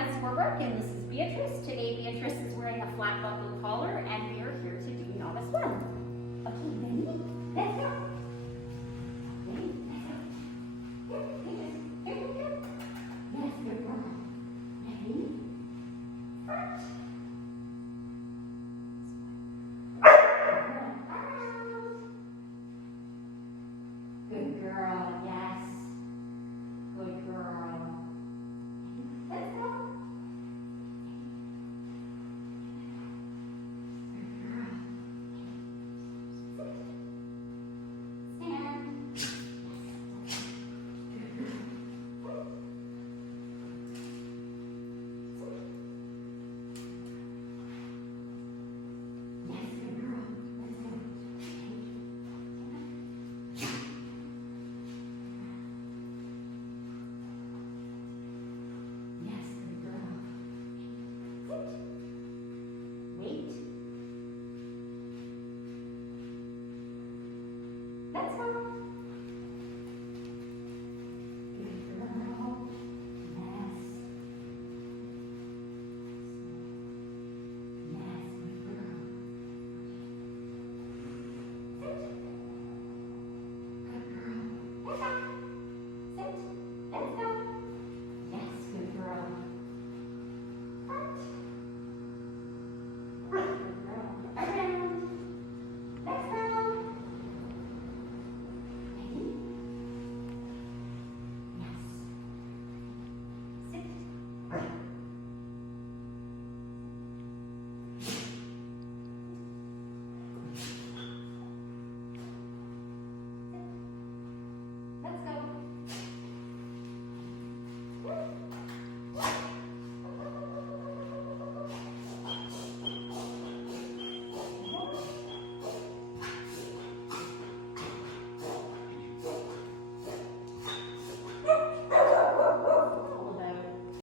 Advanced Schoolwork, and this is Beatrice. Today Beatrice is wearing a flat buckle collar, and we are here to do Novice 1. Okay, ready? Let's go.